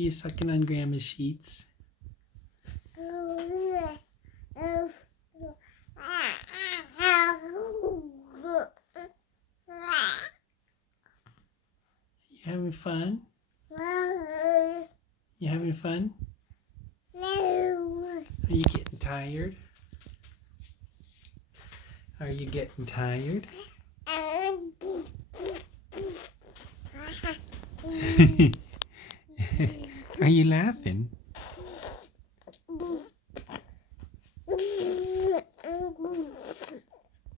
You sucking on Grandma's sheets? You having fun? You having fun? Are you getting tired? Are you getting tired? Are you laughing?